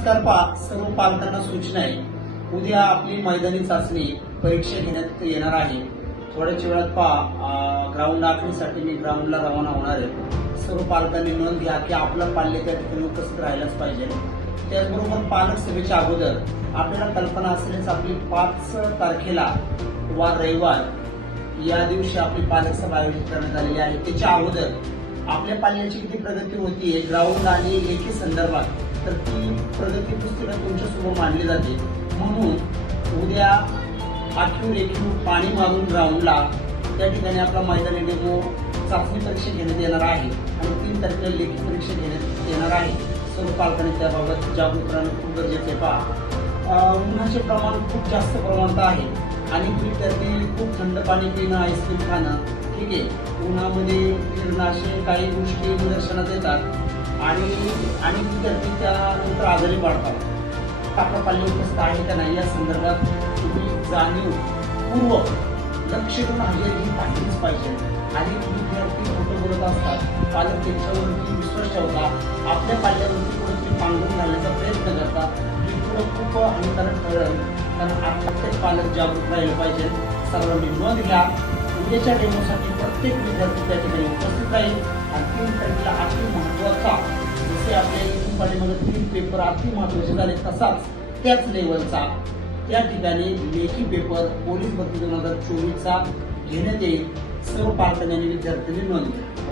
नमस्कार सर्व पालकांना सूचना आहे. उद्या आपली मैदानी चाचणी परीक्षा घेण्यात येणार आहे. थोड्याच वेळात ग्राउंड आखणीसाठी मी ग्राउंडला रवाना होणार आहे. सर्व पालकांनी नोंद घ्या की आपलं पाल्य त्या ठिकाणी उपस्थित राहिलाच पाहिजे. त्याचबरोबर पालक सभेच्या अगोदर आपल्याला कल्पना असलेच आपली 5 तारखेला वार रविवार या दिवशी आपली पालक सभा आयोजित करण्यात आलेली आहे. त्याच्या अगोदर आपल्या पाल्याची किती प्रगती होतीये ग्राउंड आणि लेखी संदर्भात तर ती प्रगती पुस्तिका तुमच्यासमोर मांडली जाते. म्हणून उद्या आखीव रेखीव पाणी मारून ग्राउंडला त्या ठिकाणी आपला मैदानी डेमो चाचणी परीक्षा घेण्यात येणार आहे आणि 3 तारखेला लेखी परीक्षा घेण्यात येणार आहे. सर्व पालकांनी त्याबाबत जागरूक राहणं खूप गरजेचे आहे. उन्हाचे प्रमाण खूप जास्त प्रमाणात आहे आणि विद्यार्थी खूप थंड पाणी पिणं आईस्क्रीम खाणं ठीक आहे. उन्हामध्ये फिरणं असे काही गोष्टी निदर्शनात येतात आणि विद्यार्थी त्यानंतर आजारी पडतात. आपलं पाल्य उपस्थित आहे का नाही या संदर्भात तुम्ही जाणीवपूर्वक लक्ष देऊन हजेरी ही पाहिलीच पाहिजे. आणि विद्यार्थी खोटं बोलत असतात, पालक त्यांच्यावरती विश्वास ठेवतात, आपल्या पाल्यावरती कुठेतरी पांघरून घालण्याचा प्रयत्न करतात. ही थोडं खूप हानिकारक ठरेल. कारण प्रत्येक पालक जागरूक राहिले पाहिजे. सर्वांनी नोंद घ्या. उद्याच्या डेमोसाठी प्रत्येक विद्यार्थी त्या ठिकाणी उपस्थित राहील आणि 3 तारखेला अति महत्वाचा जसे आपल्या इथून पाठीमागे 3 पेपर अति महत्वाचे झाले तसाच त्याच लेवलचा त्या ठिकाणी लेखी पेपर पोलीस भरती 2024 चा घेण्यात येईल. सर्व पालकांनी आणि विद्यार्थ्यांनी नोंद घ्या.